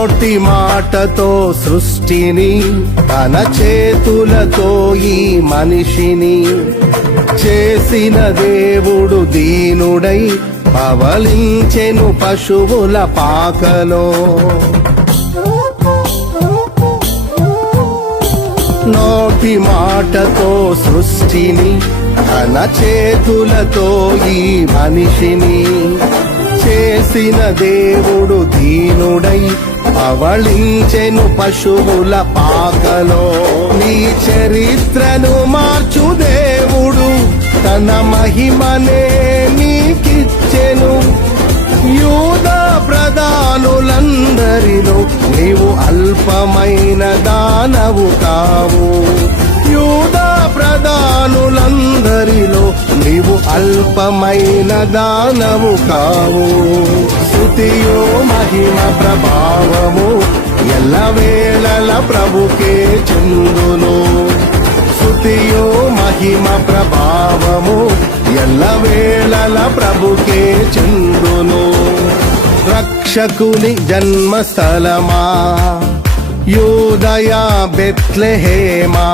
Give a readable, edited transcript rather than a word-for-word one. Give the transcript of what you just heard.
నోటి మాటతో సృష్టిని, తన చేతులతో ఈ మనిషిని చేసిన దేవుడు దీనుడై పవలించెను పశువుల పాకలో. నోటి మాటతో సృష్టిని, తన చేతులతో ఈ మనిషిని చేసిన దేవుడు దీనుడై పవళించెను పశువుల పాకలో. నీ చరిత్రను మార్చు దేవుడు తన మహిమనే నీకిచ్చెను. యూదా ప్రధానులందరిలో నీవు అల్పమైన దానవు కావు. యూదా ప్రధానులందరిలో నీవు అల్పమైన దానవు కావు. స్తుతియో మహిమ ప్రభావము ఎల్లవేళల ప్రభుకే చెందును. స్తుతియో మహిమ ప్రభావము ఎల్లవేళల ప్రభుకే చెందును. రక్షకుని జన్మస్థలమా యూదయ బెత్లెహేమా,